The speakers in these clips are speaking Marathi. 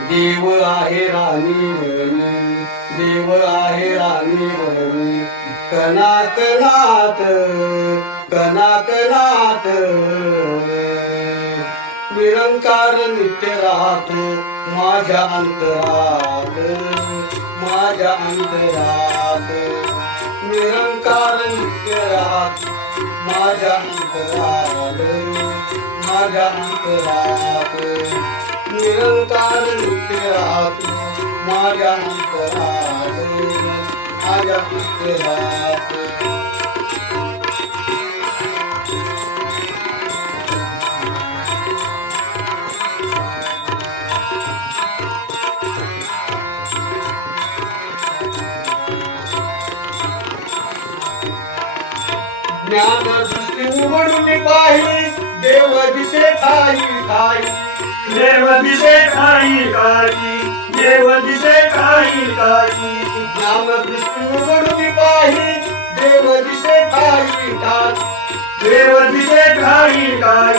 देव आहे राणी वरणी, देव आहे राणी वरणी, कणाकणात कणाकणात निरंकार नित्य राहतो माझ्या अंतरात, माझ्या अंतरात निरंकार नित्य राहतो माझ्या अंतरात, माझ्या अंतरात निरंकार नित्य राहतो माझ्या अंतरात, माझ्या अंतरात. ज्ञान दृष्टी उघडून पाहिली देव दिसे ठाई ठाई, देव दिसे ठाई ठाई, देव दिसे ठाई ठाई. ज्ञान दृष्टी उघडून पाहिली देव दिसे ठाई ठाई, देव दिसे ठाई ठाई,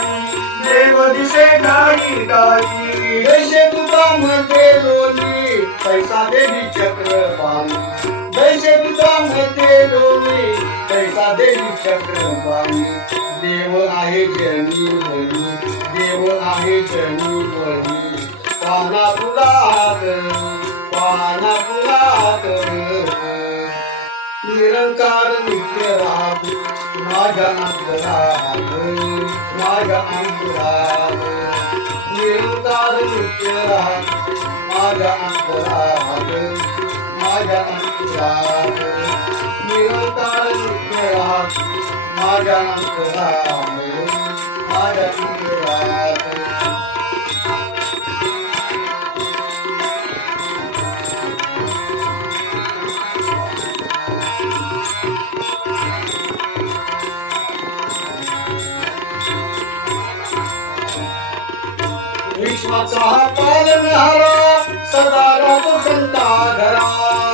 देव दिसे ठाई ठाई. जैसे तुझा मध्ये लोणी पैसा देवी चक्रपाणी, जैसे तुझा मध्ये लोणी पैसा देवी चक्रपाणी. देव आहे जनी वनी, देव आहे जनी वनी, पाना फुलात पाना फुलात निरंकार नित्य राहतो माझ्या अंतरात, माझ्या अंतरात निरंकार नित्य राहतो माझ्या अंतरात, माझ्या अंतरात निरंकार नित्य राहतो माझ्या अंतरात, माझ्या अंतरात. विश्वाचा पालनहारा सदा राहतो संता घरा,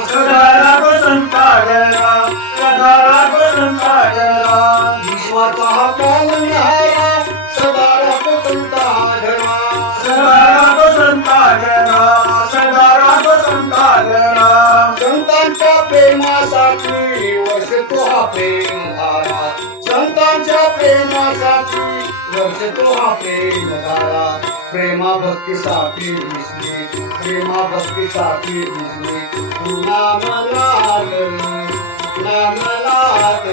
सदा राहतो संता घरा, सदा राहतो संता घरा. विश्वाचा पालनहारा सदा राहतो संता घरा, सदा राहतो संता घरा, सदा राहतो संता घरा. संतांच्या प्रेमासाठी वर्षतो हा प्रेम धारा, संतांच्या प्रेमासाठी वर्षतो हा प्रेम धारा. प्रेमा भक्तीसाठी दिसली, प्रेमा भक्तीसाठी दिसली, तू नामनाद नामनाद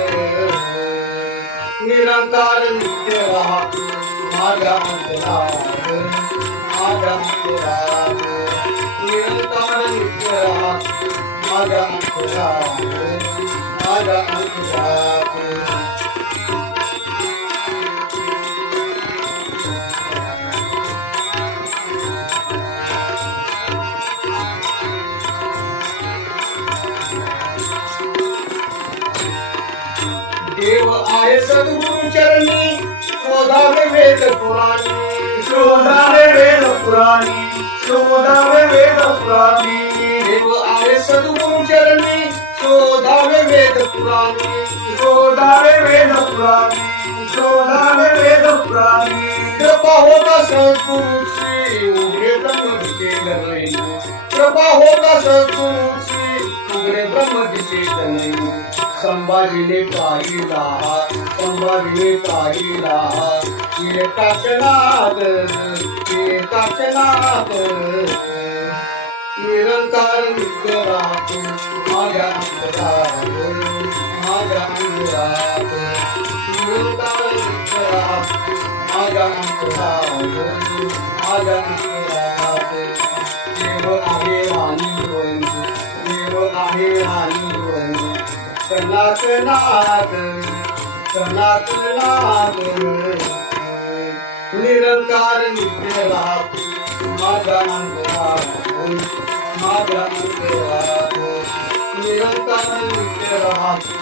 निरंकार नित्य राहतो माझ्या अंतरात, माझ्या अंतरात निरंकार नित्य राहतो माझ्या अंतरात, माझ्या अंतरात. देव आहे सद्गुरु चरणी शोधावे वेद पुराणी, शोधावे वेद पुराणी, शोधावे वेद पुराणी. देव आहे सद्गुरु चरणी शोधावे वेद पुराणी, शोधावे वेद पुराणी, शोधावे वेद पुराणी. कृपा होता सद्गुरुची उघडे ब्रह्म दिसेल नाही, कृपा होता सद्गुरुची उघडे ब्रह्म दिसेल नाही. संभाजीने पाहिला, संभाजीने पाहिला एकाक्षणात, एकाक्षणात निरंकार नित्य राहतो माझ्या अंतरात, माझ्या अंतरात निरंकार नित्य राहतो माझ्या अंतरात, माझ्या अंतरात. देव आहे राणी वनी, देव आहे राणी वनी, कणाकणात कणाकणात निरंकार नित्य राहतो माझ्या अंतरात, माझ्या अंतरात निरंकार नित्य राहतो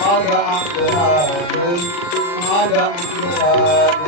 माझ्या अंतरात, माझ्या अंतरात.